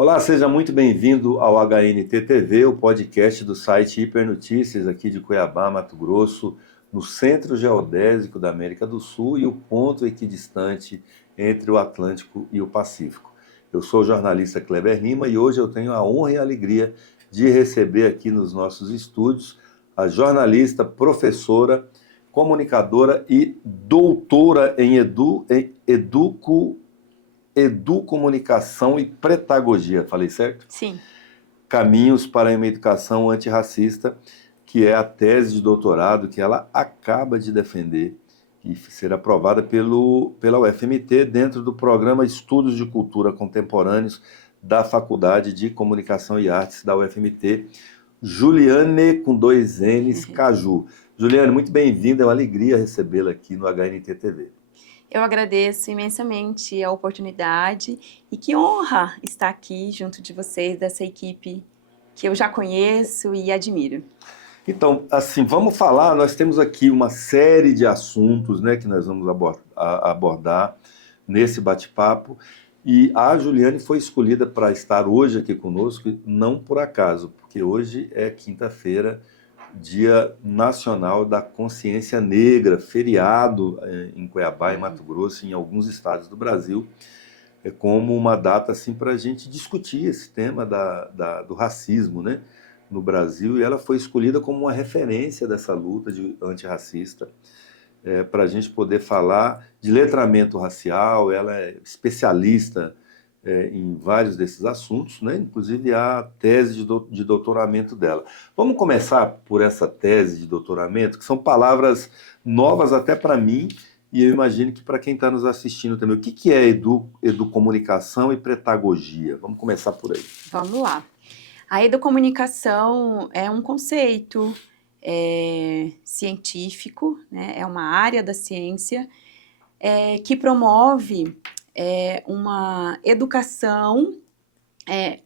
Olá, seja muito bem-vindo ao HNT TV, o podcast do site Hipernotícias aqui de Cuiabá, Mato Grosso, no centro geodésico da América do Sul e o ponto equidistante entre o Atlântico e o Pacífico. Eu sou o jornalista Kleber Lima e hoje eu tenho a honra e a alegria de receber aqui nos nossos estúdios a jornalista, professora, comunicadora e doutora em educomunicação e pedagogia, falei certo? Sim. Caminhos para uma educação antirracista, que é a tese de doutorado que ela acaba de defender e ser aprovada pela UFMT dentro do programa Estudos de Cultura Contemporâneos da Faculdade de Comunicação e Artes da UFMT, Juliane, com 2 N's, Caju. Juliane, muito bem-vinda, é uma alegria recebê-la aqui no HNT TV. Eu agradeço imensamente a oportunidade e que honra estar aqui junto de vocês, dessa equipe que eu já conheço e admiro. Então, assim, vamos falar, nós temos aqui uma série de assuntos, né, que nós vamos abordar nesse bate-papo, e a Juliane foi escolhida para estar hoje aqui conosco, não por acaso, porque hoje é quinta-feira, Dia Nacional da Consciência Negra, feriado em Cuiabá, em Mato Grosso, em alguns estados do Brasil, é como uma data assim, para a gente discutir esse tema do racismo, né, no Brasil, e ela foi escolhida como uma referência dessa luta antirracista, para a gente poder falar de letramento racial. Ela é especialista em vários desses assuntos, né? Inclusive a tese de doutoramento dela. Vamos começar por essa tese de doutoramento, que são palavras novas até para mim, e eu imagino que para quem está nos assistindo também. O que é educomunicação e pedagogia? Vamos começar por aí. Vamos lá. A educomunicação é um conceito científico, né? É uma área da ciência que promove uma educação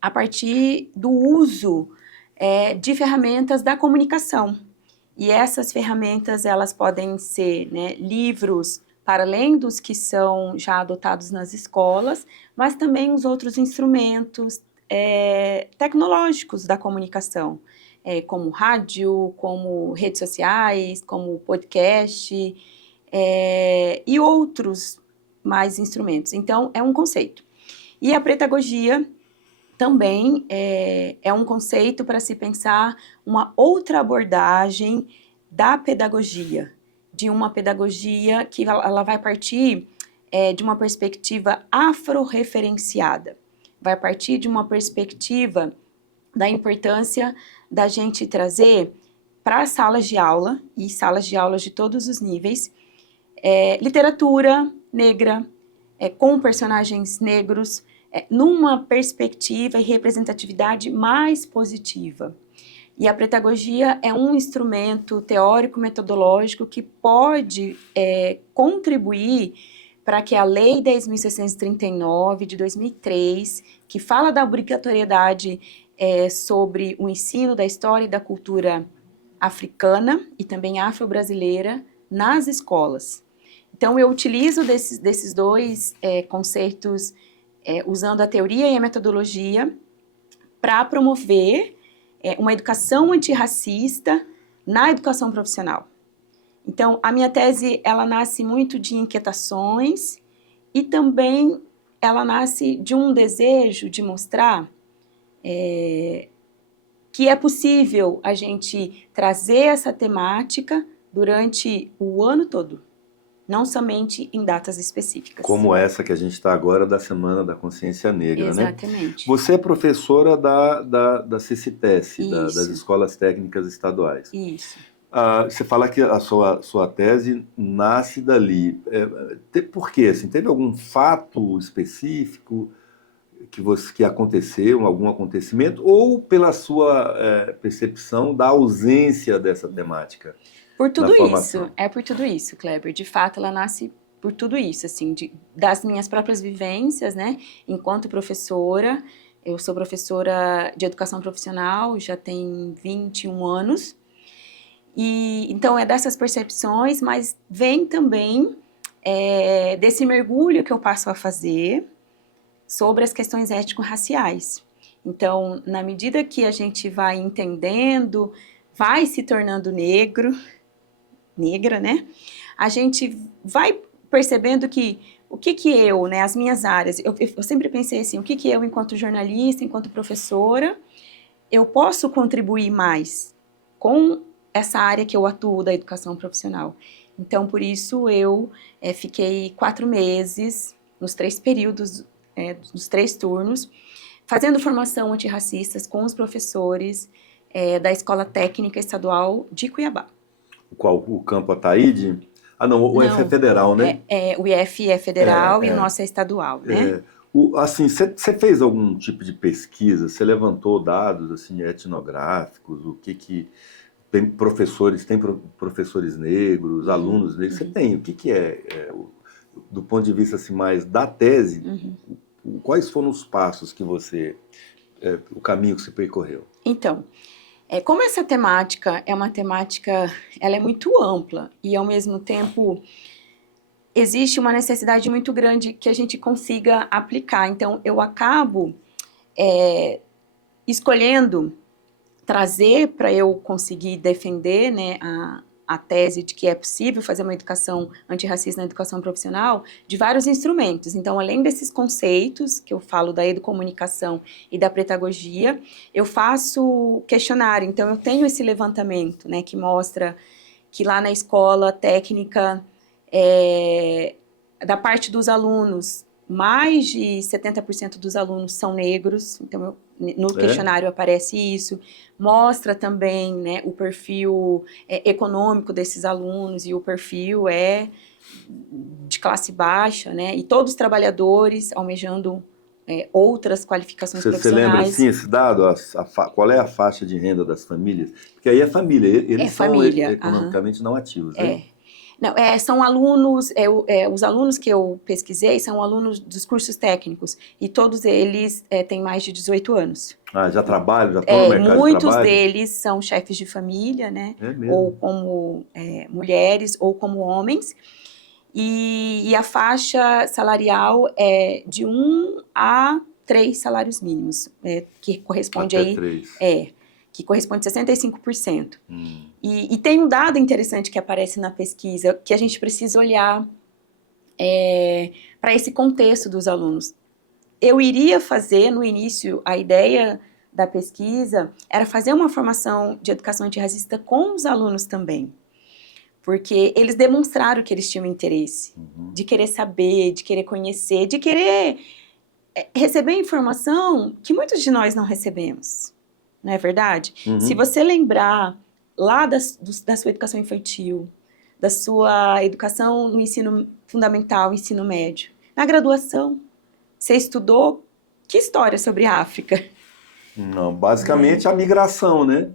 a partir do uso de ferramentas da comunicação. E essas ferramentas, elas podem ser, né, livros, para além dos que são já adotados nas escolas, mas também os outros instrumentos tecnológicos da comunicação, como rádio, como redes sociais, como podcast, e outros mais instrumentos. Então, é um conceito. E a pedagogia também é um conceito para se pensar uma outra abordagem da pedagogia, de uma pedagogia que ela vai partir de uma perspectiva afro-referenciada, vai partir de uma perspectiva da importância da gente trazer para as salas de aula, e salas de aulas de todos os níveis, literatura negra, com personagens negros, numa perspectiva e representatividade mais positiva. E a pedagogia é um instrumento teórico-metodológico que pode contribuir para que a Lei 10.639 de 2003, que fala da obrigatoriedade sobre o ensino da história e da cultura africana e também afro-brasileira nas escolas. Então, eu utilizo desses dois conceitos usando a teoria e a metodologia para promover uma educação antirracista na educação profissional. Então, a minha tese, ela nasce muito de inquietações e também ela nasce de um desejo de mostrar que é possível a gente trazer essa temática durante o ano todo, não somente em datas específicas. Como essa que a gente está agora, da Semana da Consciência Negra, Exatamente. Né? Você é professora da CCTES, das Escolas Técnicas Estaduais. Isso. Você fala que a sua tese nasce dali. Por quê? Assim, teve algum fato específico que aconteceu, algum acontecimento, ou pela sua percepção da ausência dessa temática? Por tudo isso, por tudo isso, Kleber. De fato, ela nasce por tudo isso, assim, das minhas próprias vivências, né? Enquanto professora, eu sou professora de educação profissional, já tem 21 anos. E então é dessas percepções, mas vem também desse mergulho que eu passo a fazer sobre as questões étnico-raciais. Então, na medida que a gente vai entendendo, vai se tornando negra, né? A gente vai percebendo que o que eu, né, as minhas áreas, eu sempre pensei assim, o que eu, enquanto jornalista, enquanto professora, eu posso contribuir mais com essa área que eu atuo da educação profissional. Então, por isso, eu fiquei 4 meses, nos 3 períodos, nos 3 turnos, fazendo formação antirracistas com os professores da Escola Técnica Estadual de Cuiabá. Qual? O Campo Ataíde? Ah, não, o IF é federal, né? O IF é federal e o nosso é estadual, né? Assim, você fez algum tipo de pesquisa? Você levantou dados assim, etnográficos? O que tem professores negros, alunos negros? Você tem? O que do ponto de vista assim, mais da tese? Quais foram os passos que o caminho que você percorreu? Então, como essa temática é uma temática, ela é muito ampla e ao mesmo tempo existe uma necessidade muito grande que a gente consiga aplicar. Então, eu acabo escolhendo trazer para eu conseguir defender, né, a tese de que é possível fazer uma educação antirracista na educação profissional de vários instrumentos. Então, além desses conceitos que eu falo da educomunicação e da pedagogia, eu faço questionário. Então, eu tenho esse levantamento, né, que mostra que lá na escola técnica, da parte dos alunos, mais de 70% dos alunos são negros, então no questionário aparece isso, mostra também, né, o perfil econômico desses alunos, e o perfil é de classe baixa, né, e todos trabalhadores almejando outras qualificações profissionais. Você lembra, sim, esse dado? Qual é a faixa de renda das famílias? Porque aí é família, eles são economicamente não ativos, né? Não, são alunos, os alunos que eu pesquisei são alunos dos cursos técnicos, e todos eles têm mais de 18 anos. Ah, já trabalham, já estão no mercado de trabalho? Muitos deles são chefes de família, né? Ou como mulheres, ou como homens. E a faixa salarial é de 1 a 3 salários mínimos, que corresponde até aí... 3. Que corresponde a 65%. E tem um dado interessante que aparece na pesquisa, que a gente precisa olhar para esse contexto dos alunos. Eu iria fazer, no início, a ideia da pesquisa era fazer uma formação de educação antirracista com os alunos também, porque eles demonstraram que eles tinham interesse, de querer saber, de querer conhecer, de querer receber informação que muitos de nós não recebemos. Não é verdade? Se você lembrar lá da sua educação infantil, da sua educação no ensino fundamental, ensino médio, na graduação, você estudou que história sobre a África? Não, basicamente a migração, né?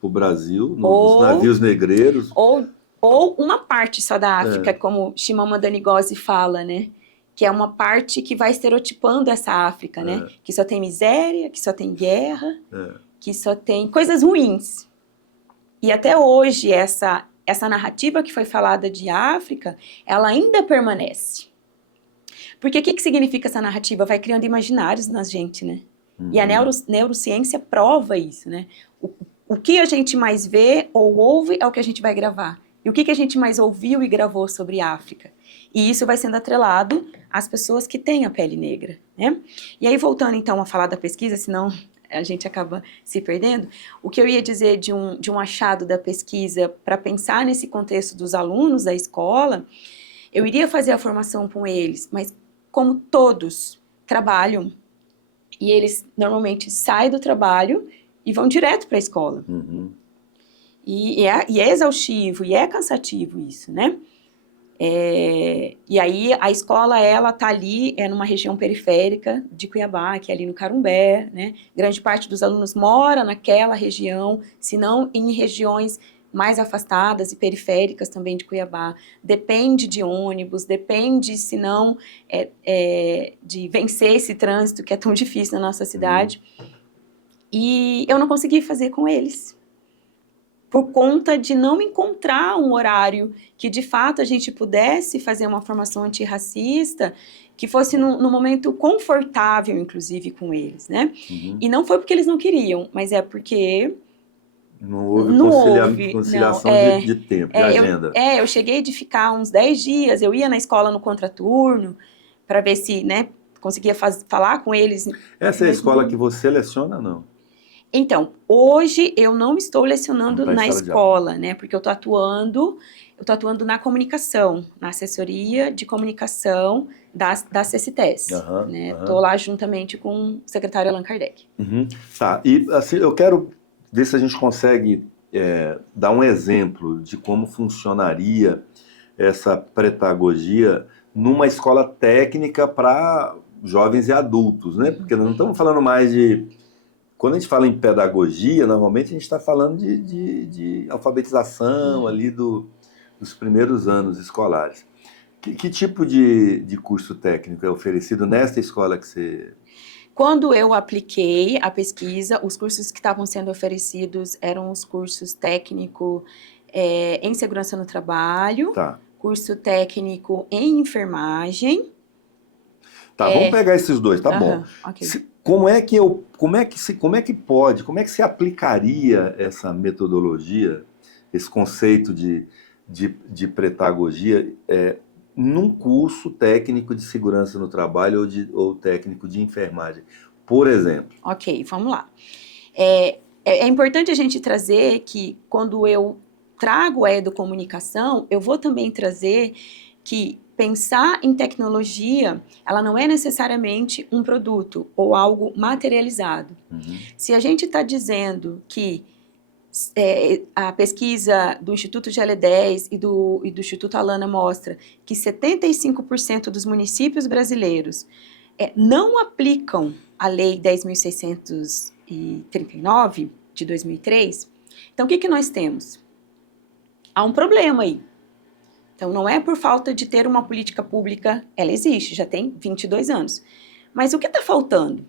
O Brasil, nos navios negreiros. Ou uma parte só da África, como Chimamanda Ngozi fala, né? Que é uma parte que vai estereotipando essa África, né? Que só tem miséria, que só tem guerra, que só tem coisas ruins. E até hoje, essa narrativa que foi falada de África, ela ainda permanece. Porque o que significa essa narrativa? Vai criando imaginários na gente, né? E a neurociência prova isso, né? O que a gente mais vê ou ouve é o que a gente vai gravar. E o que a gente mais ouviu e gravou sobre a África? E isso vai sendo atrelado às pessoas que têm a pele negra, né? E aí, voltando então a falar da pesquisa, senão a gente acaba se perdendo, o que eu ia dizer de um achado da pesquisa para pensar nesse contexto dos alunos da escola, eu iria fazer a formação com eles, mas como todos trabalham, e eles normalmente saem do trabalho e vão direto para a escola. E é exaustivo, e é cansativo isso, né? E aí a escola, ela tá ali, numa região periférica de Cuiabá, que é ali no Carumbé, né? Grande parte dos alunos mora naquela região, se não em regiões mais afastadas e periféricas também de Cuiabá. Depende de ônibus, depende, se não, de vencer esse trânsito que é tão difícil na nossa cidade. E eu não consegui fazer com eles. por conta de não encontrar um horário que, de fato, a gente pudesse fazer uma formação antirracista que fosse num momento confortável, inclusive, com eles, né? Uhum. E não foi porque eles não queriam, mas é porque Não houve não houve. conciliação Não, de tempo, de agenda. eu cheguei de ficar uns 10 dias, eu ia na escola no contraturno, para ver se, né, conseguia falar com eles. Essa é a escola que você leciona, não? Então, hoje eu não estou lecionando Não tá em na sala de aula. escola, né? Porque eu tô atuando na comunicação, na assessoria de comunicação da CCTES, Aham, né? aham. Tô lá juntamente com o secretário Allan Kardec. Uhum. Tá, e assim, eu quero ver se a gente consegue dar um exemplo de como funcionaria essa pedagogia numa escola técnica para jovens e adultos, né? Porque nós não estamos falando mais de... Quando a gente fala em pedagogia, normalmente a gente está falando de alfabetização ali dos primeiros anos escolares. Que tipo de curso técnico é oferecido nesta escola que você... Quando eu apliquei a pesquisa, os cursos que estavam sendo oferecidos eram os cursos técnico em segurança no trabalho, Tá, curso técnico em enfermagem. tá, vamos pegar esses dois, tá bom. Aham, ok. Como é que se aplicaria essa metodologia, esse conceito de pedagogia num curso técnico de segurança no trabalho ou técnico de enfermagem, por exemplo? Ok, vamos lá. É importante a gente trazer que quando eu trago a educomunicação, eu vou também trazer que pensar em tecnologia, ela não é necessariamente um produto ou algo materializado. Uhum. Se a gente está dizendo que a pesquisa do Instituto GL10 e do Instituto Alana mostra que 75% dos municípios brasileiros não aplicam a Lei 10.639 de 2003, então o que nós temos? Há um problema aí. Então não é por falta de ter uma política pública, ela existe, já tem 22 anos. Mas o que está faltando?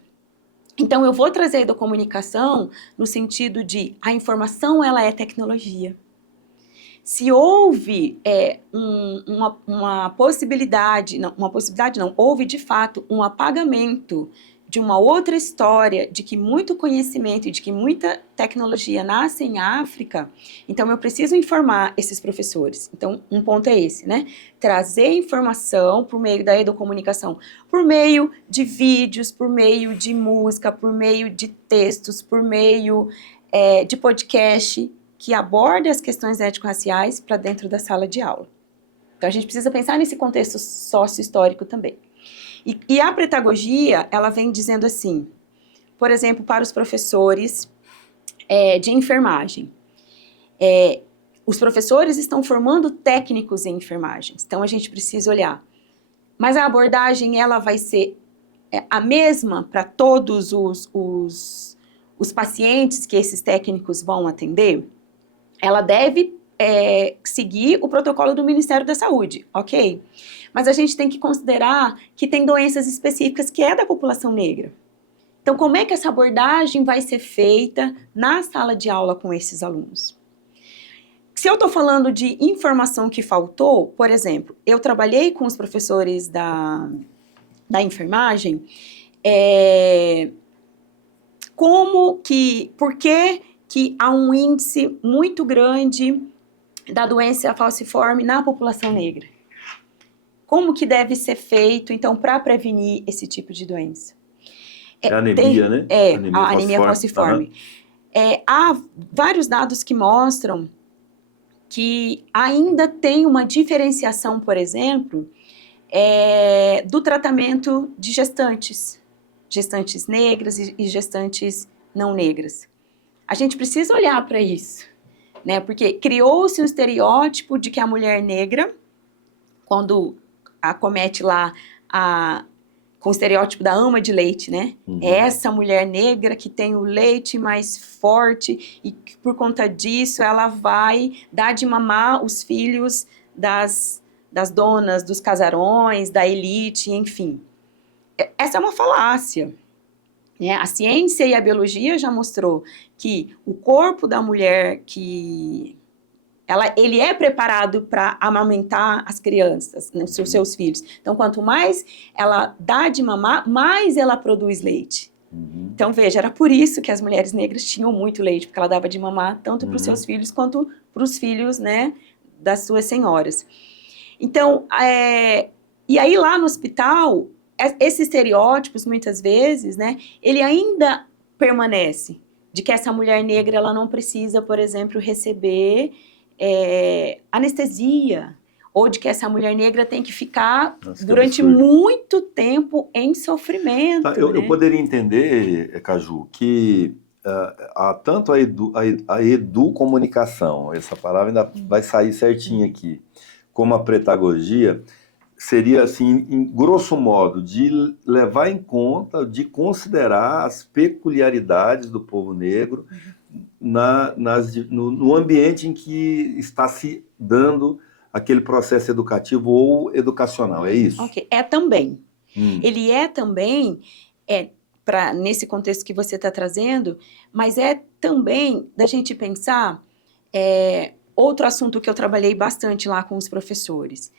Então eu vou trazer a educomunicação no sentido de a informação ela é tecnologia. Se houve uma possibilidade, não, houve de fato um apagamento de uma outra história, de que muito conhecimento e de que muita tecnologia nasce em África, então eu preciso informar esses professores. Então, um ponto é esse, né? Trazer informação por meio da educomunicação, por meio de vídeos, por meio de música, por meio de textos, por meio de podcast, que aborda as questões étnico-raciais para dentro da sala de aula. Então, a gente precisa pensar nesse contexto sócio-histórico também. E a pedagogia, ela vem dizendo assim, por exemplo, para os professores de enfermagem. Os professores estão formando técnicos em enfermagem, então a gente precisa olhar. Mas a abordagem, ela vai ser a mesma para todos os pacientes que esses técnicos vão atender? Ela deve seguir o protocolo do Ministério da Saúde, ok? Mas a gente tem que considerar que tem doenças específicas que é da população negra. Então, como é que essa abordagem vai ser feita na sala de aula com esses alunos? Se eu estou falando de informação que faltou, por exemplo, eu trabalhei com os professores da enfermagem, por que há um índice muito grande da doença falciforme na população negra? Como que deve ser feito, então, para prevenir esse tipo de doença? A anemia, né? A anemia falciforme. Uhum. Há vários dados que mostram que ainda tem uma diferenciação, por exemplo, do tratamento de gestantes negras e gestantes não negras. A gente precisa olhar para isso, né? Porque criou-se um estereótipo de que a mulher negra, quando acomete lá com o estereótipo da ama de leite, né? Uhum. É essa mulher negra que tem o leite mais forte e que, por conta disso, ela vai dar de mamar os filhos das donas, dos casarões, da elite, enfim. Essa é uma falácia. né? A ciência e a biologia já mostrou que o corpo da mulher ele é preparado para amamentar as crianças, né, os seus filhos. Então, quanto mais ela dá de mamar, mais ela produz leite. Então, veja, era por isso que as mulheres negras tinham muito leite, porque ela dava de mamar tanto para os seus filhos quanto para os filhos, né, das suas senhoras. Então, e aí lá no hospital, esses estereótipos, muitas vezes, né, ele ainda permanece, de que essa mulher negra, ela não precisa, por exemplo, receber anestesia, ou de que essa mulher negra tem que ficar durante muito tempo em sofrimento. Tá, eu poderia entender, Caju, que tanto a educomunicação, essa palavra ainda vai sair certinho aqui, como a pretagogia, seria, assim, em grosso modo, de levar em conta, de considerar as peculiaridades do povo negro no ambiente em que está se dando aquele processo educativo ou educacional, é isso? Ok, também. Ele também, nesse contexto que você está trazendo, mas também da gente pensar, outro assunto que eu trabalhei bastante lá com os professores,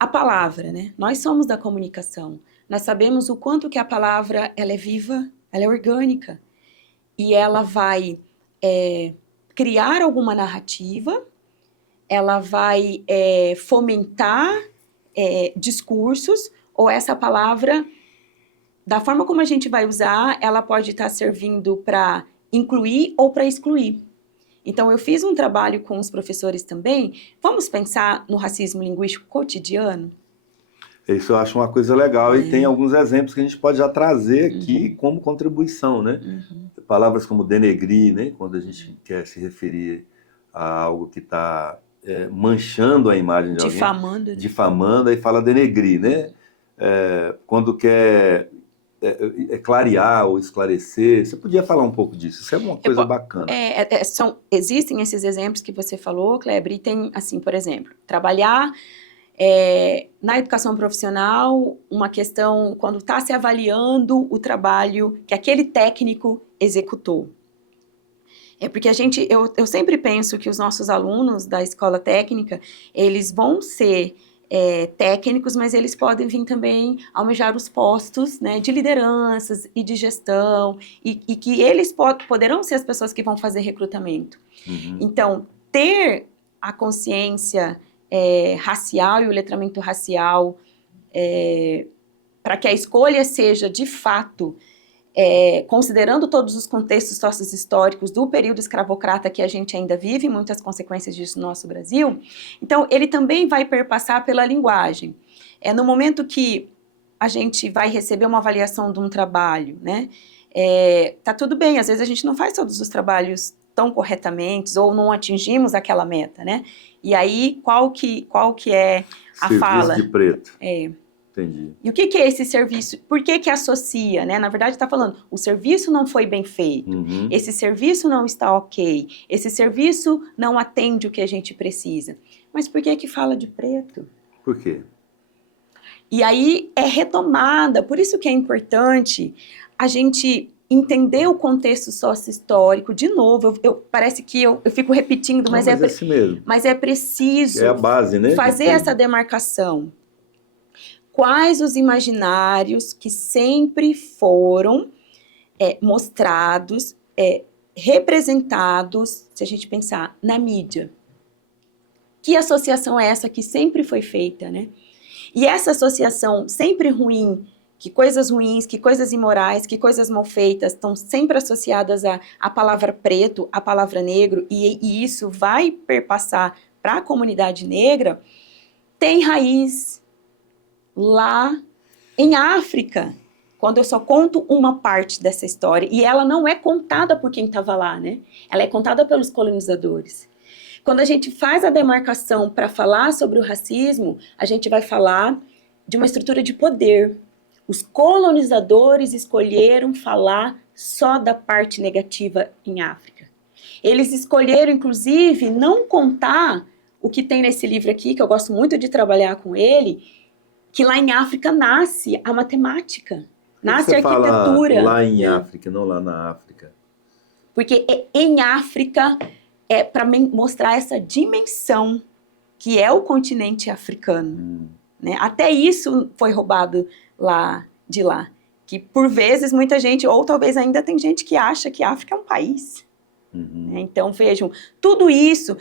a palavra, né? Nós somos da comunicação, nós sabemos o quanto que a palavra, ela é viva, ela é orgânica, e ela vai criar alguma narrativa, ela vai fomentar discursos, ou essa palavra, da forma como a gente vai usar, ela pode estar servindo para incluir ou para excluir. Então, eu fiz um trabalho com os professores também. Vamos pensar no racismo linguístico cotidiano? Isso eu acho uma coisa legal, e tem alguns exemplos que a gente pode já trazer aqui como contribuição, né? Palavras como denegrir, né? Quando a gente quer se referir a algo que está manchando a imagem de alguém. Difamando, aí fala denegrir, né? Quando quer clarear ou esclarecer. Você podia falar um pouco disso? Isso é uma coisa bacana. Existem esses exemplos que você falou, Kleber, e tem, assim, por exemplo, trabalhar na educação profissional, uma questão quando está se avaliando o trabalho que aquele técnico executou. Porque eu sempre penso que os nossos alunos da escola técnica, eles vão ser técnicos, mas eles podem vir também almejar os postos, né, de lideranças e de gestão, e que eles poderão ser as pessoas que vão fazer recrutamento. Então, ter a consciência racial e o letramento racial, para que a escolha seja, de fato, considerando todos os contextos sociohistóricos do período escravocrata que a gente ainda vive, muitas consequências disso no nosso Brasil, então ele também vai perpassar pela linguagem. No momento que a gente vai receber uma avaliação de um trabalho, né, tá tudo bem, às vezes a gente não faz todos os trabalhos tão corretamente, ou não atingimos aquela meta, né, e aí qual que é a fala? Serviço de preto. Entendi. E o que é esse serviço? Por que associa, né? Na verdade, está falando, o serviço não foi bem feito, esse serviço não está ok, esse serviço não atende o que a gente precisa. Mas por que fala de preto? Por quê? E aí é retomada, por isso que é importante a gente entender o contexto sócio-histórico. De novo, parece que eu fico repetindo, mas, é assim mesmo. Mas é preciso a base, né, fazer essa demarcação. Quais os imaginários que sempre foram mostrados, representados, se a gente pensar, na mídia? Que associação é essa que sempre foi feita, né? E essa associação sempre ruim, que coisas ruins, que coisas imorais, que coisas mal feitas estão sempre associadas à palavra preto, à palavra negro, e isso vai perpassar para a comunidade negra, tem raiz lá em África, quando eu só conto uma parte dessa história, e ela não é contada por quem estava lá, né? Ela é contada pelos colonizadores. Quando a gente faz a demarcação para falar sobre o racismo, a gente vai falar de uma estrutura de poder. Os colonizadores escolheram falar só da parte negativa em África. Eles escolheram, inclusive, não contar o que tem nesse livro aqui, que eu gosto muito de trabalhar com ele, que lá em África nasce a matemática. Nasce você fala arquitetura. lá em África, não lá na África? Porque em África é para mostrar essa dimensão que é o continente africano. Né? Até isso foi roubado de lá. Que por vezes muita gente, ou talvez ainda tem gente que acha que a África é um país. Né? Então vejam, tudo isso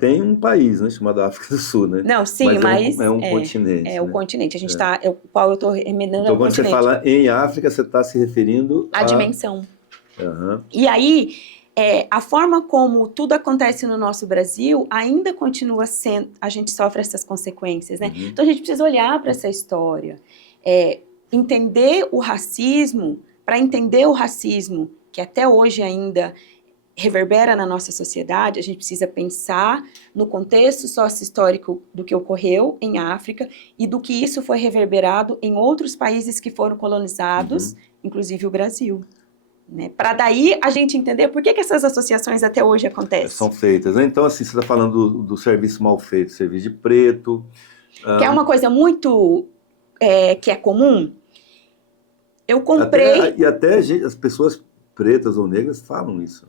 tem um país, né, chamado África do Sul, né? Não, sim, mas é um continente. É o né? continente. A gente está, o qual eu estou remendando Então, é o quando você continente. fala em África, você está se referindo A dimensão. Uhum. E aí, a forma como tudo acontece no nosso Brasil ainda continua sendo, a gente sofre essas consequências, né? Então a gente precisa olhar para essa história, entender o racismo, para entender o racismo que até hoje ainda reverbera na nossa sociedade, a gente precisa pensar no contexto sócio-histórico do que ocorreu em África e do que isso foi reverberado em outros países que foram colonizados, inclusive o Brasil. Né? Para daí a gente entender por que essas associações até hoje acontecem. São feitas. Né? Então, assim, você está falando do serviço mal feito, serviço de preto. Que é uma coisa muito que é comum. Eu comprei... E até as pessoas pretas ou negras falam isso.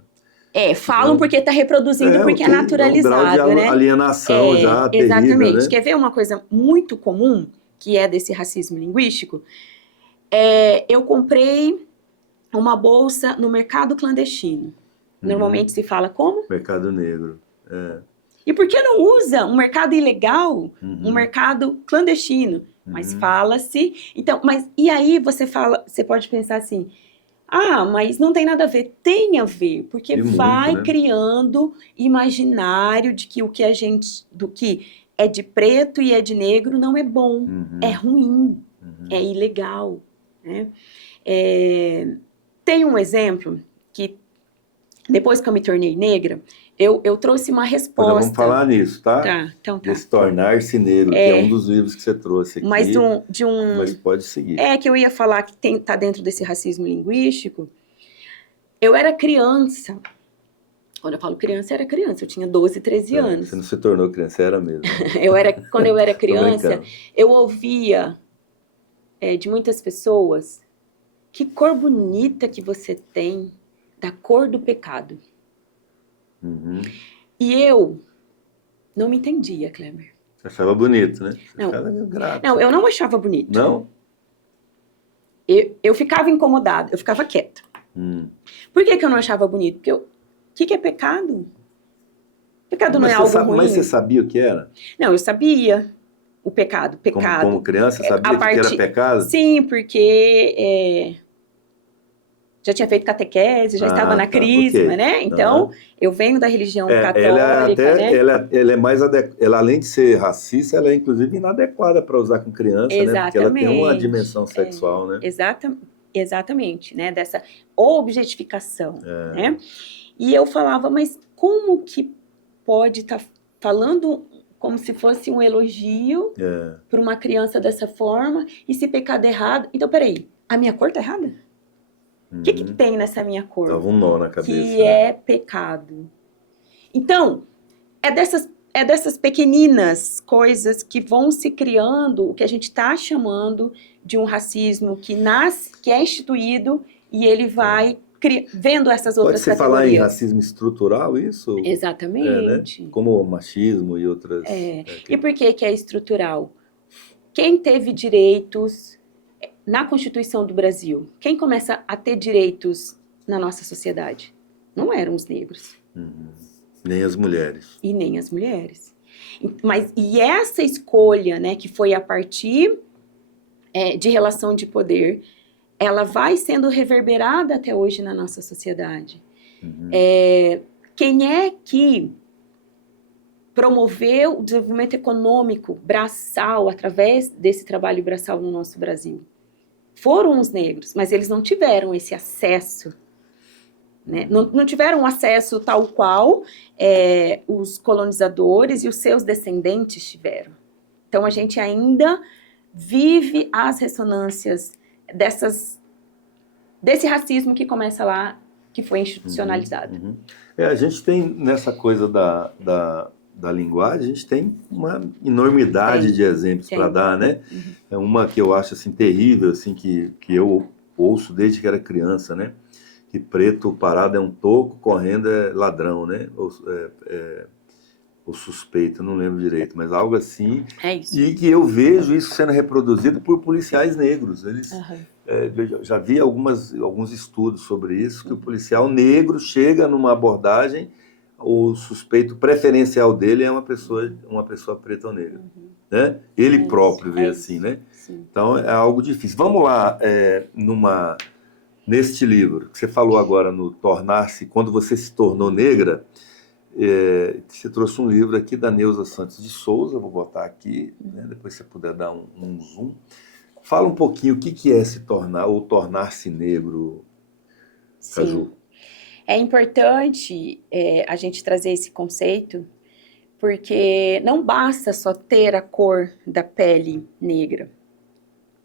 Falam porque está reproduzindo, porque é naturalizado, um grau de né? alienação já exatamente. terrível, né? Quer ver uma coisa muito comum, que é desse racismo linguístico? Eu comprei uma bolsa no mercado clandestino. Normalmente se fala como? Mercado negro. E por que não usa um mercado ilegal, um mercado clandestino? Mas fala-se... Então, e aí você pode pensar assim... mas não tem nada a ver. Tem a ver, porque vai né? criando imaginário de que do que é de preto e é de negro não é bom, é ruim, é ilegal. Né? Tem um exemplo que, depois que eu me tornei negra, eu trouxe uma resposta. Vamos falar nisso, tá? Então tá. Desse Tornar-se Negro, que é um dos livros que você trouxe aqui. Mas Mas pode seguir. Que eu ia falar que tá dentro desse racismo linguístico. Eu era criança. Quando eu falo criança, eu era criança. Eu tinha 12, 13 anos. Você não se tornou criança, era mesmo. Quando eu era criança, eu ouvia de muitas pessoas: que cor bonita que você tem, da cor do pecado. E eu não me entendia, Kleber. Você achava bonito, né? Não, eu não achava bonito. Não? Eu ficava incomodada, eu ficava quieta. Por que eu não achava bonito? Porque o que é pecado? Pecado não é algo ruim. Mas você sabia o que era? Não, eu sabia o pecado. Como criança, você sabia que era pecado? Sim, porque já tinha feito catequese, já estava na crisma, né? Então, eu venho da religião católica, né? Ela é mais ela além de ser racista, ela é inclusive inadequada para usar com criança, Exatamente. né? Porque ela tem uma dimensão sexual, né? Exatamente, né? Dessa objetificação, né? E eu falava, mas como que pode estar falando como se fosse um elogio para uma criança dessa forma, e se pecado é errado? Então, peraí, a minha cor tá errada? O que tem nessa minha cor? Dava um nó na cabeça. Que é pecado. Então, é dessas pequeninas coisas que vão se criando o que a gente está chamando de um racismo que é instituído, e ele vai vendo essas outras categorias. Pode-se falar em racismo estrutural, isso? Exatamente. Né? Como o machismo e outras... E por que é estrutural? Quem teve direitos na Constituição do Brasil? Quem começa a ter direitos na nossa sociedade? Não eram os negros. Nem as mulheres. E nem as mulheres. E essa escolha, né, que foi a partir de relação de poder, ela vai sendo reverberada até hoje na nossa sociedade. Quem é que promoveu o desenvolvimento econômico braçal através desse trabalho braçal no nosso Brasil? Foram os negros, mas eles não tiveram esse acesso, né? Não tiveram acesso tal qual os colonizadores e os seus descendentes tiveram. Então, a gente ainda vive as ressonâncias desse racismo que começa lá, que foi institucionalizado. A gente tem nessa coisa da linguagem, a gente tem uma enormidade de exemplos para dar, né? É uma que eu acho assim terrível, assim, que eu ouço desde que era criança, né? Que preto parado é um toco, correndo é ladrão, né? Ou suspeito, não lembro direito, mas algo assim. É isso. E que eu vejo isso sendo reproduzido por policiais negros. Eles, eu já vi alguns estudos sobre isso, que o policial negro chega numa abordagem, o suspeito preferencial dele é uma pessoa preta ou negra. Né? Ele próprio vê assim, né? Sim. Então é algo difícil. Vamos lá, neste livro, que você falou agora no Tornar-se, quando você se tornou negra, você trouxe um livro aqui da Neuza Santos de Souza, vou botar aqui, né, depois se você puder dar um zoom. Fala um pouquinho o que é se tornar ou tornar-se negro, Caju. Sim. É importante a gente trazer esse conceito, porque não basta só ter a cor da pele negra.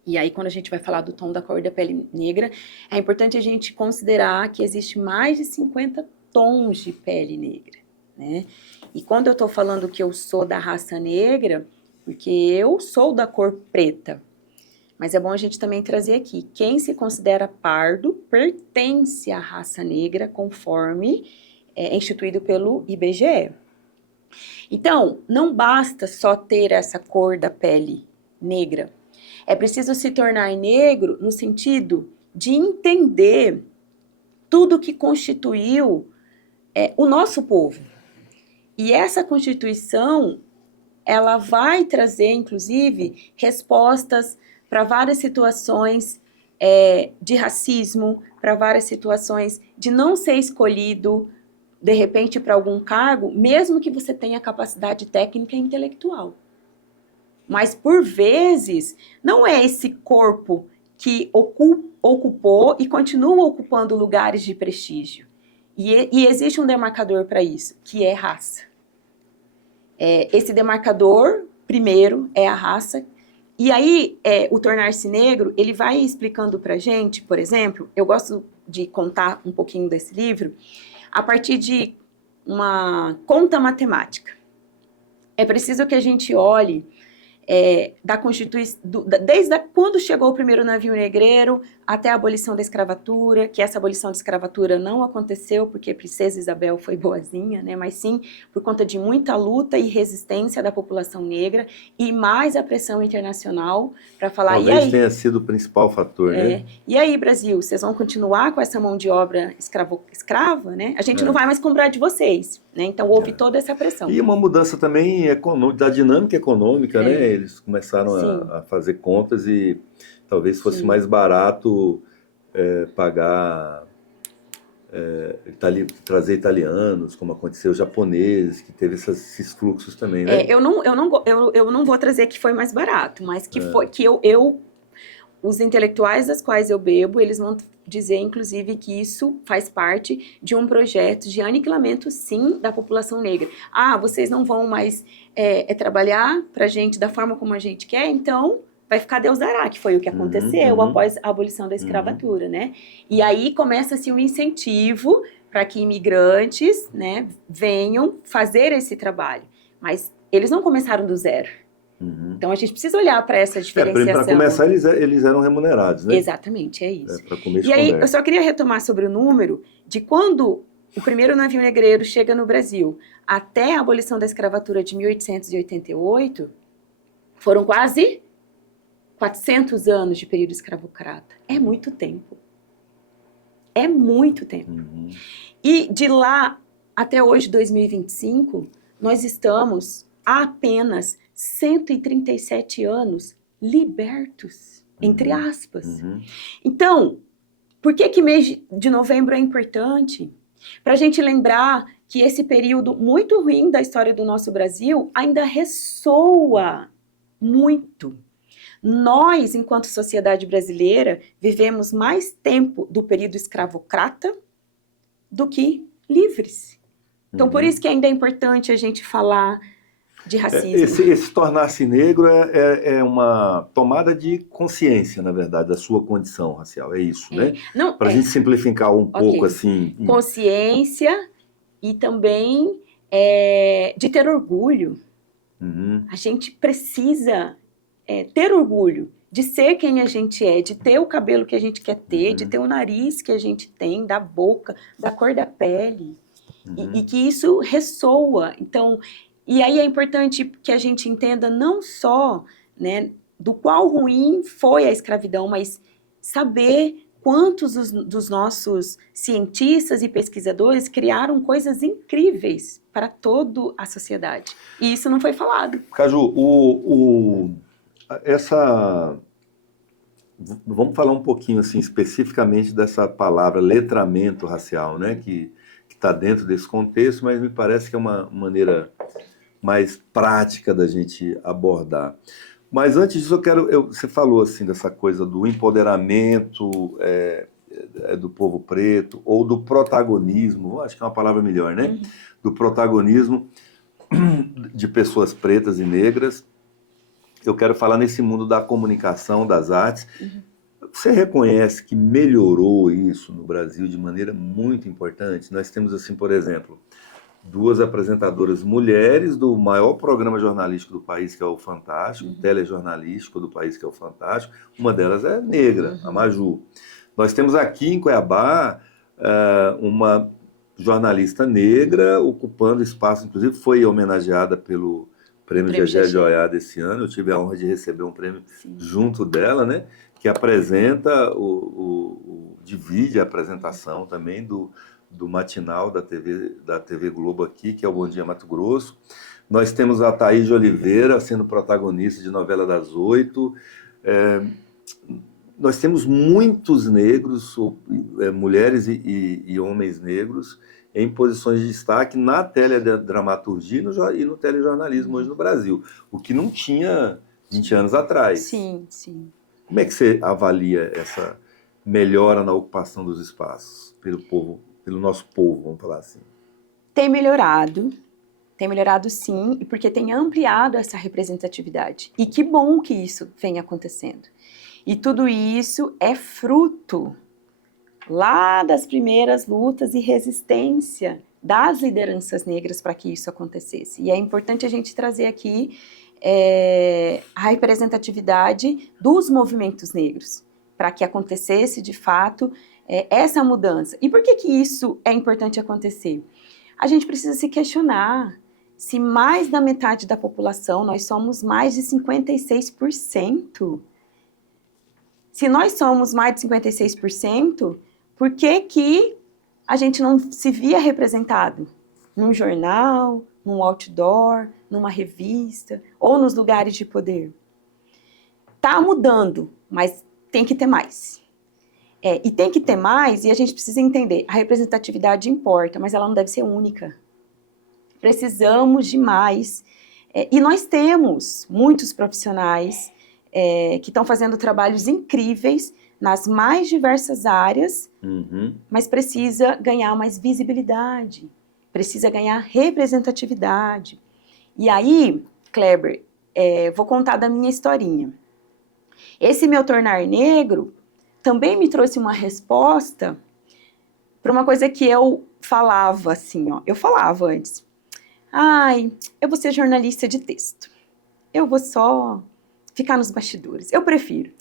E aí, quando a gente vai falar do tom da cor da pele negra, é importante a gente considerar que existe mais de 50 tons de pele negra, né? E quando eu estou falando que eu sou da raça negra, porque eu sou da cor preta, mas é bom a gente também trazer aqui, quem se considera pardo pertence à raça negra, conforme é instituído pelo IBGE. Então, não basta só ter essa cor da pele negra. É preciso se tornar negro no sentido de entender tudo que constituiu o nosso povo. E essa Constituição, ela vai trazer, inclusive, respostas para várias situações de racismo, para várias situações de não ser escolhido, de repente, para algum cargo, mesmo que você tenha capacidade técnica e intelectual. Mas, por vezes, não é esse corpo que ocupou e continua ocupando lugares de prestígio. E existe um demarcador para isso, que é raça. Esse demarcador, primeiro, é a raça. E aí, o Tornar-se Negro, ele vai explicando para a gente, por exemplo, eu gosto de contar um pouquinho desse livro, a partir de uma conta matemática. É preciso que a gente olhe da Constituição, desde quando chegou o primeiro navio negreiro até a abolição da escravatura, que essa abolição da escravatura não aconteceu porque Princesa Isabel foi boazinha, né, mas sim por conta de muita luta e resistência da população negra e mais a pressão internacional para falar, talvez e aí, tenha sido o principal fator, né? E aí, Brasil, vocês vão continuar com essa mão de obra escrava, né? A gente não vai mais comprar de vocês, né? Então houve toda essa pressão. E uma mudança também da dinâmica econômica, né? Eles começaram a fazer contas e talvez fosse mais barato trazer italianos, como aconteceu, japoneses, que teve esses fluxos também, né? Eu não vou trazer que foi mais barato, mas que foi que os intelectuais das quais eu bebo, eles vão dizer, inclusive, que isso faz parte de um projeto de aniquilamento, sim, da população negra. Ah, vocês não vão mais trabalhar pra gente da forma como a gente quer, então vai ficar Deus dará, que foi o que aconteceu após a abolição da escravatura, né? E aí começa-se um incentivo para que imigrantes, né, venham fazer esse trabalho. Mas eles não começaram do zero. Então a gente precisa olhar para essa diferenciação. Para começar, eles eram remunerados, né? Exatamente, é isso. Para começo e aí, conversa. eu só queria retomar sobre o número de quando o primeiro navio negreiro chega no Brasil até a abolição da escravatura de 1888, foram quase 400 anos de período escravocrata. É muito tempo. É muito tempo. E de lá até hoje, 2025, nós estamos há apenas 137 anos libertos, entre aspas. Então, por que mês de novembro é importante? Para a gente lembrar que esse período muito ruim da história do nosso Brasil ainda ressoa muito. Nós, enquanto sociedade brasileira, vivemos mais tempo do período escravocrata do que livres. Então, por isso que ainda é importante a gente falar de racismo. Esse tornar-se negro é uma tomada de consciência, na verdade, da sua condição racial. É isso, né? Para a gente simplificar um pouco assim. Consciência e também de ter orgulho. Uhum. A gente precisa ter orgulho de ser quem a gente é, de ter o cabelo que a gente quer ter, de ter o nariz que a gente tem, da boca, da cor da pele, e que isso ressoa. Então, e aí é importante que a gente entenda não só, né, do qual ruim foi a escravidão, mas saber quantos dos nossos cientistas e pesquisadores criaram coisas incríveis para toda a sociedade. E isso não foi falado. Caju, vamos falar um pouquinho assim especificamente dessa palavra letramento racial, né? Que está dentro desse contexto, mas me parece que é uma maneira mais prática da gente abordar. Mas antes disso, você falou assim dessa coisa do empoderamento do povo preto, ou do protagonismo, acho que é uma palavra melhor, né? Do protagonismo de pessoas pretas e negras. Eu quero falar nesse mundo da comunicação, das artes. Você reconhece que melhorou isso no Brasil de maneira muito importante? Nós temos, assim, por exemplo, 2 apresentadoras mulheres do maior programa jornalístico do país, que é o Fantástico, telejornalístico do país, que é o Fantástico. Uma delas é negra, a Maju. Nós temos aqui em Cuiabá uma jornalista negra ocupando espaço, inclusive foi homenageada pelo Prêmio Gegé de Oiá desse ano. Eu tive a honra de receber um prêmio junto dela, né? Que apresenta, divide a apresentação também do matinal da TV Globo aqui, que é o Bom Dia Mato Grosso. Nós temos a Thaís de Oliveira sendo protagonista de Novela das 8. Nós temos muitos negros, mulheres e homens negros, em posições de destaque na teledramaturgia e no telejornalismo hoje no Brasil, o que não tinha 20 anos atrás. Sim, sim. Como é que você avalia essa melhora na ocupação dos espaços pelo nosso povo, vamos falar assim? Tem melhorado sim, e porque tem ampliado essa representatividade. E que bom que isso vem acontecendo. E tudo isso é fruto lá das primeiras lutas e resistência das lideranças negras para que isso acontecesse. E é importante a gente trazer aqui a representatividade dos movimentos negros, para que acontecesse de fato essa mudança. E por que isso é importante acontecer? A gente precisa se questionar se mais da metade da população, nós somos mais de 56%. Se nós somos mais de 56%, por que a gente não se via representado? Num jornal, num outdoor, numa revista, ou nos lugares de poder? Tá mudando, mas tem que ter mais. E tem que ter mais, e a gente precisa entender, a representatividade importa, mas ela não deve ser única. Precisamos de mais. E nós temos muitos profissionais que estão fazendo trabalhos incríveis nas mais diversas áreas, mas precisa ganhar mais visibilidade, precisa ganhar representatividade. E aí, Kleber, vou contar da minha historinha. Esse meu tornar negro também me trouxe uma resposta para uma coisa que eu falava assim, eu falava antes. Eu vou ser jornalista de texto. Eu vou só ficar nos bastidores. Eu prefiro.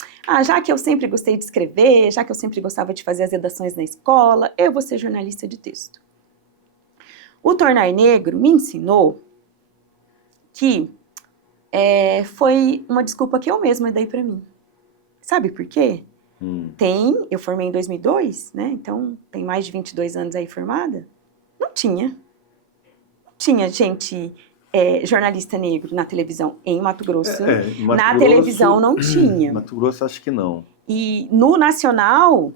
Já que eu sempre gostei de escrever, já que eu sempre gostava de fazer as redações na escola, eu vou ser jornalista de texto. O tornar negro me ensinou que foi uma desculpa que eu mesma dei para mim. Sabe por quê? Eu formei em 2002, né? Então tem mais de 22 anos aí formada. Não tinha gente jornalista negro na televisão em Mato Grosso. Televisão não tinha. Mato Grosso acho que não. E no nacional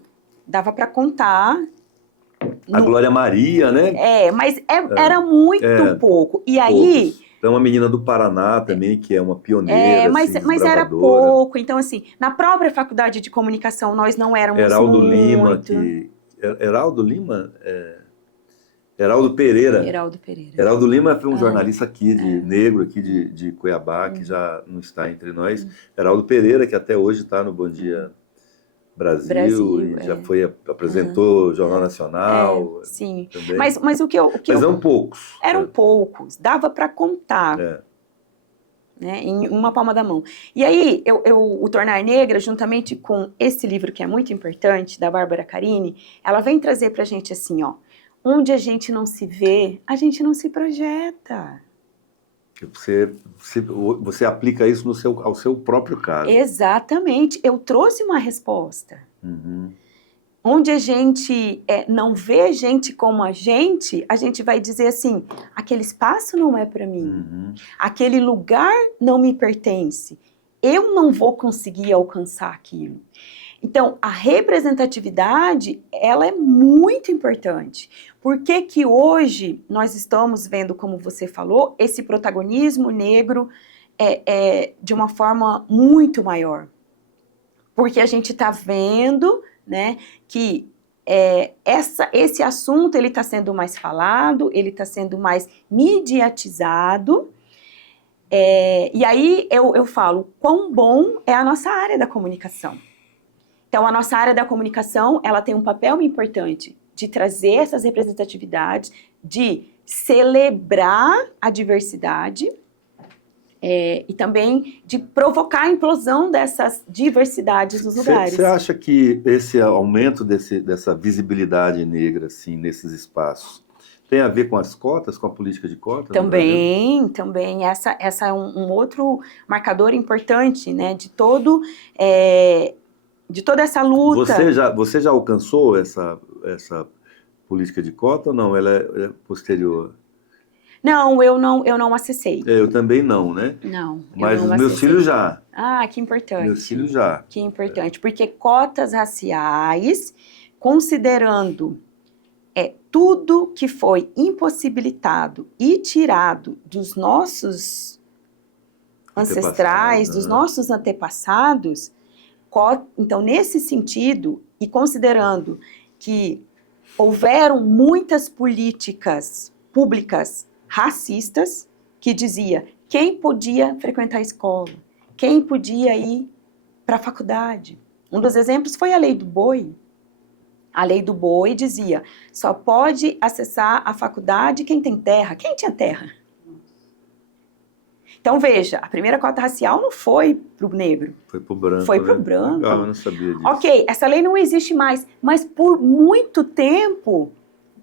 dava para contar. A Glória Maria, né? Mas era muito pouco. E aí... Tem uma menina do Paraná também, que é uma pioneira, mas era pouco. Então, assim, na própria faculdade de comunicação, nós não éramos Heraldo muito... Lima, Heraldo Pereira. Heraldo Lima foi um jornalista aqui, negro aqui de Cuiabá, que já não está entre nós. Heraldo Pereira, que até hoje está no Bom Dia Brasil e já apresentou Jornal Nacional. Sim, também. mas Eram poucos. Eram poucos, dava para contar. Né, em uma palma da mão. E aí, o Tornar Negra, juntamente com esse livro que é muito importante, da Bárbara Carini, ela vem trazer pra gente assim, ó, onde a gente não se vê, a gente não se projeta. Você aplica isso ao seu próprio caso. Exatamente, eu trouxe uma resposta. Uhum. Onde a gente não vê gente como a gente vai dizer assim, aquele espaço não é para mim, aquele lugar não me pertence, eu não vou conseguir alcançar aquilo. Então, a representatividade, ela é muito importante. Por que que hoje nós estamos vendo, como você falou, esse protagonismo negro de uma forma muito maior? Porque a gente está vendo, né, que esse assunto ele está sendo mais falado, ele está sendo mais mediatizado, e aí eu falo, quão bom é a nossa área da comunicação. Então, a nossa área da comunicação, ela tem um papel importante de trazer essas representatividades, de celebrar a diversidade, e também de provocar a implosão dessas diversidades nos lugares. Você acha que esse aumento dessa visibilidade negra assim, nesses espaços tem a ver com as cotas, com a política de cotas? Também. Essa é um outro marcador importante, né, de toda essa luta. Você já alcançou essa política de cota ou não? Ela é posterior? Não, eu não acessei. Eu também não, né? Não. Mas os meus filhos já. Ah, que importante. Meus filhos já. Que importante, porque cotas raciais, considerando tudo que foi impossibilitado e tirado dos nossos ancestrais, dos nossos antepassados, então, nesse sentido, e considerando que houveram muitas políticas públicas racistas que dizia quem podia frequentar a escola, quem podia ir para a faculdade. Um dos exemplos foi a Lei do Boi. A Lei do Boi dizia, só pode acessar a faculdade quem tem terra. Quem tinha terra? Então, veja, a primeira cota racial não foi para o negro. Foi para o branco. Foi para o branco. Legal, eu não sabia disso. Ok, essa lei não existe mais, mas por muito tempo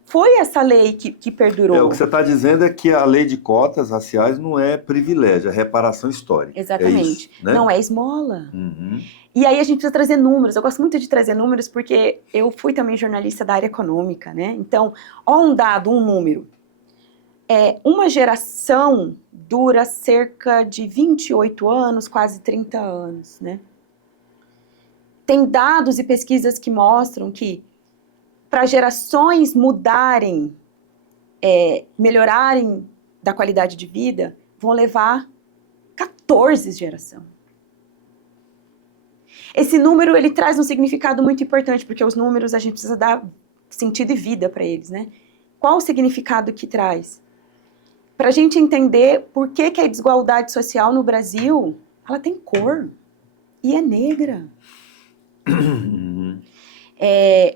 foi essa lei que perdurou. O que você está dizendo é que a lei de cotas raciais não é privilégio, é reparação histórica. Exatamente. É isso, né? Não é esmola. Uhum. E aí a gente precisa trazer números. Eu gosto muito de trazer números porque eu fui também jornalista da área econômica, né? Então, um dado, um número. Uma geração dura cerca de 28 anos, quase 30 anos, né? Tem dados e pesquisas que mostram que para gerações mudarem, melhorarem da qualidade de vida, vão levar 14 gerações. Esse número, ele traz um significado muito importante, porque os números a gente precisa dar sentido e vida para eles, né? Qual o significado que traz? Para a gente entender por que a desigualdade social no Brasil, ela tem cor e é negra.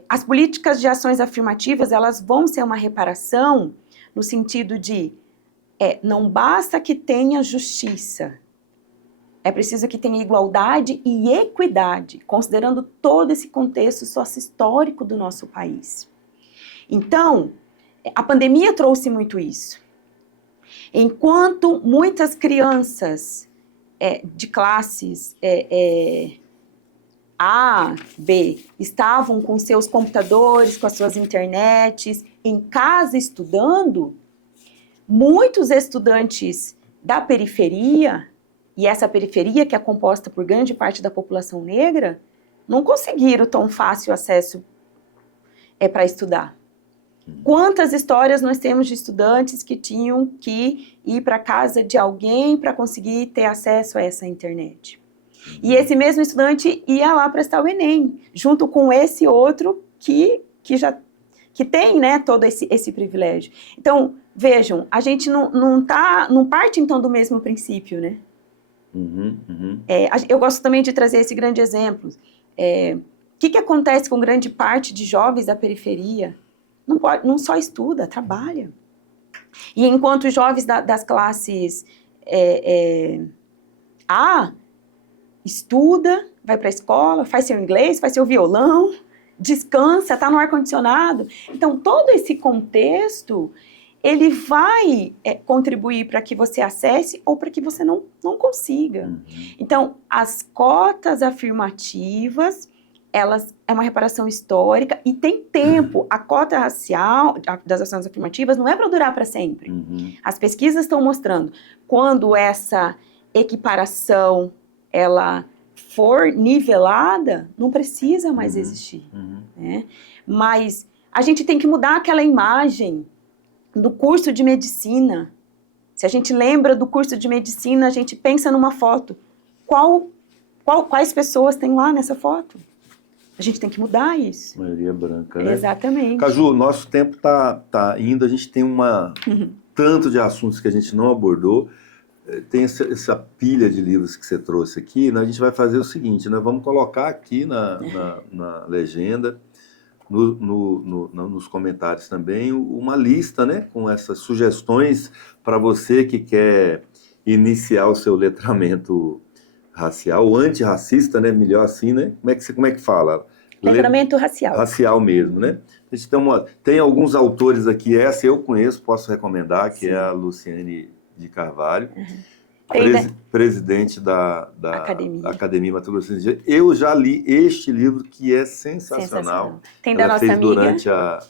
As políticas de ações afirmativas, elas vão ser uma reparação no sentido de não basta que tenha justiça, é preciso que tenha igualdade e equidade, considerando todo esse contexto sócio-histórico do nosso país. Então, a pandemia trouxe muito isso. Enquanto muitas crianças de classes A, B, estavam com seus computadores, com as suas internets, em casa estudando, muitos estudantes da periferia, e essa periferia que é composta por grande parte da população negra, não conseguiram tão fácil acesso para estudar. Quantas histórias nós temos de estudantes que tinham que ir para a casa de alguém para conseguir ter acesso a essa internet? E esse mesmo estudante ia lá prestar o Enem, junto com esse outro que tem, né, todo esse privilégio. Então, vejam, a gente não parte então do mesmo princípio, né? Eu gosto também de trazer esse grande exemplo. que acontece com grande parte de jovens da periferia? Não só estuda, trabalha. E enquanto os jovens das classes A estuda, vai para a escola, faz seu inglês, faz seu violão, descansa, está no ar-condicionado. Então, todo esse contexto, ele vai contribuir para que você acesse ou para que você não consiga. Então, as cotas afirmativas, elas é uma reparação histórica e tem tempo. A cota racial das ações afirmativas não é para durar para sempre. As pesquisas estão mostrando, quando essa equiparação ela for nivelada, não precisa mais existir. Né? Mas a gente tem que mudar aquela imagem do curso de medicina. Se a gente lembra do curso de medicina, a gente pensa numa foto. Quais pessoas tem lá nessa foto? A gente tem que mudar isso. Maioria branca, né? Exatamente. Caju, nosso tempo tá indo, a gente tem tanto de assuntos que a gente não abordou. Tem essa pilha de livros que você trouxe aqui, né? A gente vai fazer o seguinte, nós vamos colocar aqui na legenda, nos comentários também, uma lista, né, com essas sugestões para você que quer iniciar o seu letramento racial, ou antirracista, né, melhor assim, né? Como é que fala? Letramento racial. Racial mesmo, né? A gente tem alguns autores aqui, essa eu conheço, posso recomendar, que é a Luciane de Carvalho, presidente da Academia Mato Grossense. Eu já li este livro, que é sensacional. Tem da nossa amiga. Durante a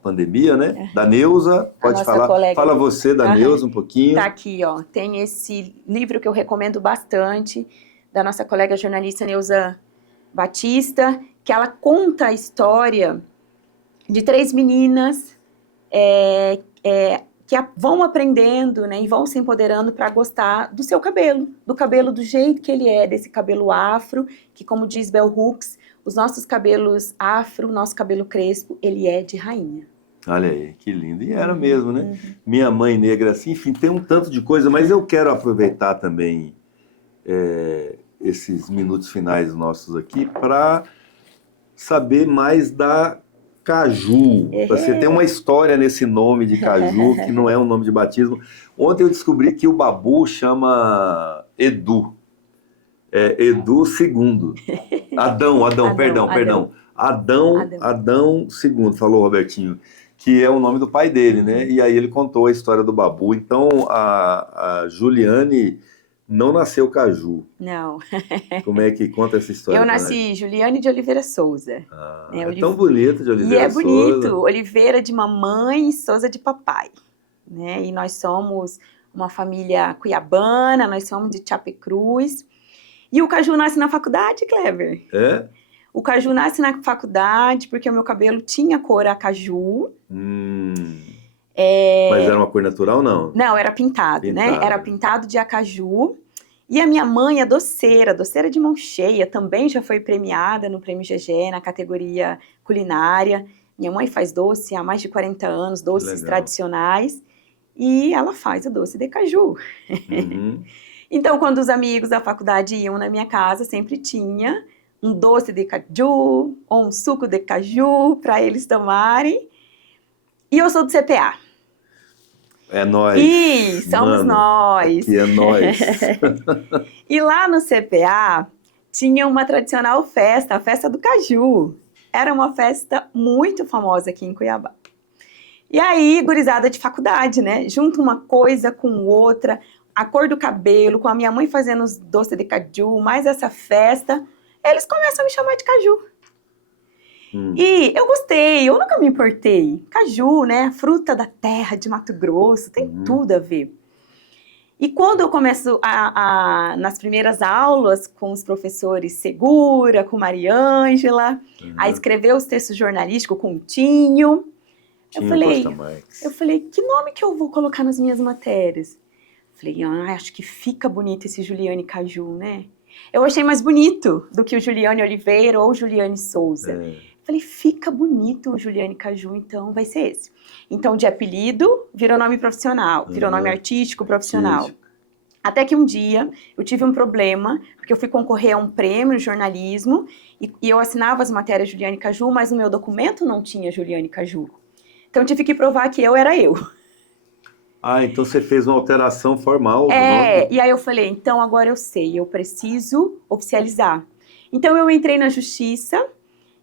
pandemia, né? Da Neuza, pode falar. Colega. Fala você da Neuza um pouquinho. Tá aqui, ó. Tem esse livro que eu recomendo bastante, da nossa colega jornalista Neuza Batista, que ela conta a história de 3 meninas que vão aprendendo, né, e vão se empoderando para gostar do seu cabelo, do cabelo do jeito que ele é, desse cabelo afro, que, como diz Bell Hooks, os nossos cabelos afro, nosso cabelo crespo, ele é de rainha. Olha aí, que lindo. E era mesmo, né? Minha mãe negra, assim, enfim, tem um tanto de coisa, mas eu quero aproveitar também esses minutos finais nossos aqui para saber mais da Caju. Você tem uma história nesse nome de Caju, que não é um nome de batismo. Ontem eu descobri que o Babu chama Edu. Edu II. Adão, perdão. Adão II, falou o Robertinho, que é o nome do pai dele, né? E aí ele contou a história do Babu. Então, a Juliane não nasceu Caju. Não. Como é que conta essa história? Eu nasci Juliane de Oliveira Souza. É tão bonito de Oliveira Souza. E é bonito. Oliveira de mamãe e Souza de papai. Né? E nós somos uma família cuiabana, nós somos de Chapecruz. E o Caju nasce na faculdade, Cleber. É? O Caju nasce na faculdade porque o meu cabelo tinha cor acaju. Mas era uma cor natural, não? Não, era pintado, né? Era pintado de acaju. E a minha mãe é doceira de mão cheia, também já foi premiada no Prêmio GG, na categoria culinária. Minha mãe faz doce há mais de 40 anos, doces tradicionais. E ela faz o doce de caju. Então, quando os amigos da faculdade iam na minha casa, sempre tinha um doce de caju ou um suco de caju para eles tomarem. E eu sou do CPA. É nós. E somos nós. Que é nós. E lá no CPA tinha uma tradicional festa, a festa do caju. Era uma festa muito famosa aqui em Cuiabá. E aí, gurizada de faculdade, né? Junta uma coisa com outra, a cor do cabelo, com a minha mãe fazendo os doces de caju, mais essa festa, eles começam a me chamar de Caju. E eu gostei, eu nunca me importei. Caju, né, fruta da terra de Mato Grosso, tem tudo a ver. E quando eu começo nas primeiras aulas com os professores Segura, com Mariângela, a escrever os textos jornalísticos com o Tinho, eu falei, que nome que eu vou colocar nas minhas matérias? Falei, acho que fica bonito esse Juliane Caju, né? Eu achei mais bonito do que o Juliane Oliveira ou Juliane Souza. Falei, fica bonito o Juliane Caju, então vai ser esse. Então, de apelido, virou nome profissional, virou nome artístico profissional. Até que um dia eu tive um problema, porque eu fui concorrer a um prêmio de jornalismo e eu assinava as matérias Juliane Caju, mas no meu documento não tinha Juliane Caju. Então eu tive que provar que eu era eu. Ah, então você fez uma alteração formal do nome? E aí eu falei, então agora eu sei, eu preciso oficializar. Então eu entrei na justiça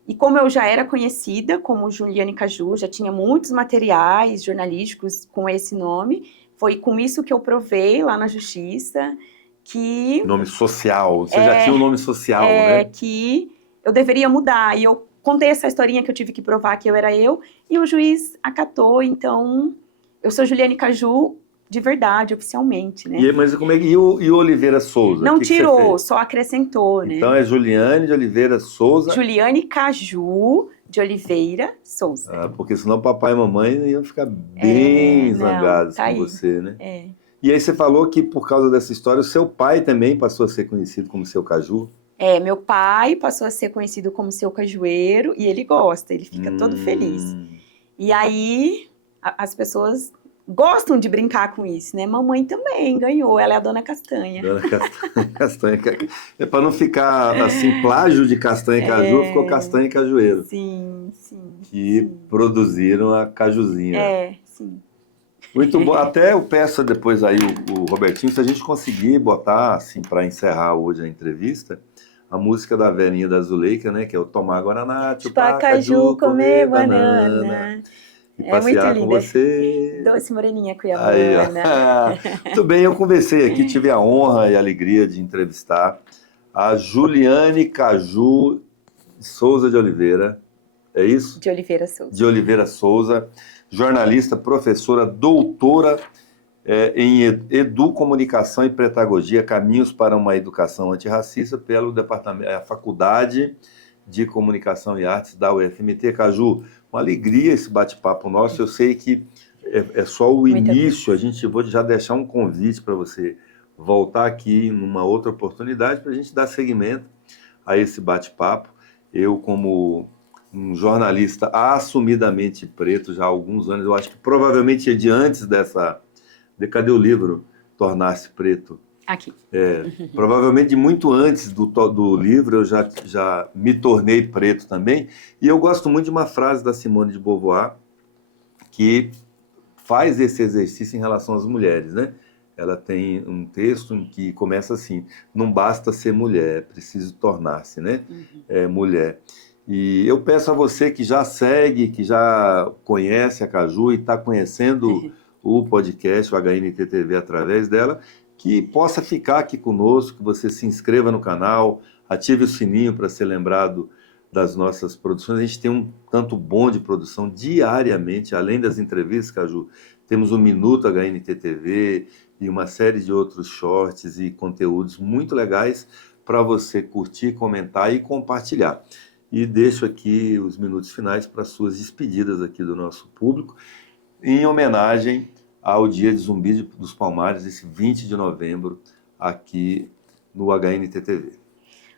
e como eu já era conhecida como Juliane Caju, já tinha muitos materiais jornalísticos com esse nome, foi com isso que eu provei lá na justiça que Nome social. Você já tinha um nome social, né? que eu deveria mudar. E eu contei essa historinha que eu tive que provar que eu era eu, e o juiz acatou, então eu sou Juliane Caju de verdade, oficialmente, né? Mas como é que... E o Oliveira Souza? Não Que você tirou, fez? só acrescentou, Então né? é Juliane de Oliveira Souza. Juliane Caju de Oliveira Souza. Ah, porque senão papai e mamãe iam ficar bem Não, zangados tá com aí. você, né? E aí você falou que por causa dessa história, o seu pai também passou a ser conhecido como Seu Caju. Meu pai passou a ser conhecido como Seu Cajueiro e ele gosta, ele fica todo feliz. E aí as pessoas gostam de brincar com isso, né? Mamãe também ganhou, ela é a Dona Castanha. Dona Castanha. É para não ficar assim, plágio de Castanha e Caju, ficou Castanha e Cajueiro. Sim. Que produziram a Cajuzinha. Sim. Muito bom. Até eu peço depois aí o Robertinho, se a gente conseguir botar, assim, para encerrar hoje a entrevista, a música da Verinha da Zuleika, né? Que é o Tomar Guaraná, chupar caju, comer banana e passear muito com linda. você. Doce moreninha Aí, ó. cuiabana. Muito bem, eu conversei aqui, tive a honra e a alegria de entrevistar a Juliane Caju Souza de Oliveira. É isso? De Oliveira Souza. De Oliveira Souza, jornalista, professora, doutora em Educomunicação e Pedagogia, Caminhos para uma Educação Antirracista, pelo departamento, a Faculdade de Comunicação e Artes da UFMT. Caju, uma alegria esse bate-papo nosso. Eu sei que é só o início, vou já deixar um convite para você voltar aqui numa outra oportunidade para a gente dar seguimento a esse bate-papo. Eu, como um jornalista assumidamente preto já há alguns anos, eu acho que provavelmente é de antes dessa... Cadê o livro Tornar-se Preto? Aqui. Provavelmente de muito antes do livro eu já me tornei preto também. E eu gosto muito de uma frase da Simone de Beauvoir que faz esse exercício em relação às mulheres, né? Ela tem um texto em que começa assim: não basta ser mulher, é preciso tornar-se, né? Mulher. E eu peço a você que já segue, que já conhece a Caju e está conhecendo o podcast, o HNTTV, através dela, que possa ficar aqui conosco, que você se inscreva no canal, ative o sininho para ser lembrado das nossas produções. A gente tem um tanto bom de produção diariamente, além das entrevistas, Caju. Temos o Minuto HNTTV e uma série de outros shorts e conteúdos muito legais para você curtir, comentar e compartilhar. E deixo aqui os minutos finais para suas despedidas aqui do nosso público, em homenagem ao Dia de Zumbi dos Palmares, esse 20 de novembro, aqui no HNTTV.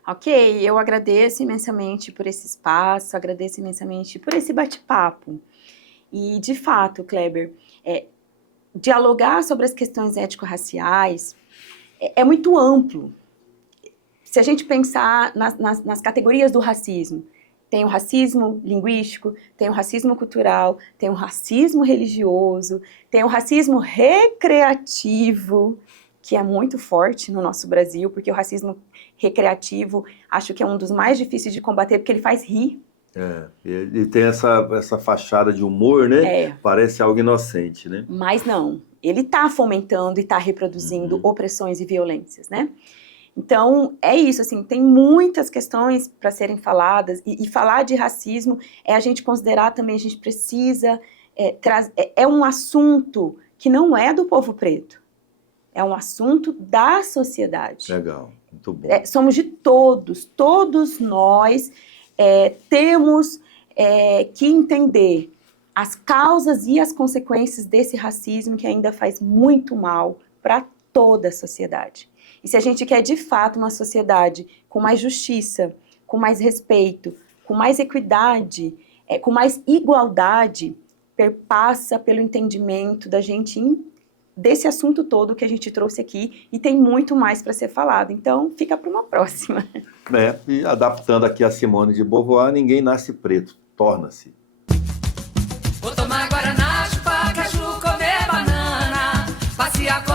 Ok, eu agradeço imensamente por esse espaço, agradeço imensamente por esse bate-papo. E, de fato, Kleber, dialogar sobre as questões étnico-raciais é muito amplo. Se a gente pensar nas categorias do racismo, tem o racismo linguístico, tem o racismo cultural, tem o racismo religioso, tem o racismo recreativo, que é muito forte no nosso Brasil, porque o racismo recreativo acho que é um dos mais difíceis de combater, porque ele faz rir. E tem essa fachada de humor, né? Parece algo inocente, né? Mas não, ele está fomentando e está reproduzindo opressões e violências, né? Então, é isso, assim, tem muitas questões para serem faladas, e falar de racismo é a gente considerar também, a gente precisa é um assunto que não é do povo preto, é um assunto da sociedade. Legal, muito bom. Somos de todos nós temos que entender as causas e as consequências desse racismo que ainda faz muito mal para toda a sociedade. E se a gente quer, de fato, uma sociedade com mais justiça, com mais respeito, com mais equidade, com mais igualdade, perpassa pelo entendimento da gente desse assunto todo que a gente trouxe aqui, e tem muito mais para ser falado. Então, fica para uma próxima. E adaptando aqui a Simone de Beauvoir, ninguém nasce preto, torna-se. Vou tomar guaraná, chupar caju, comer banana, passear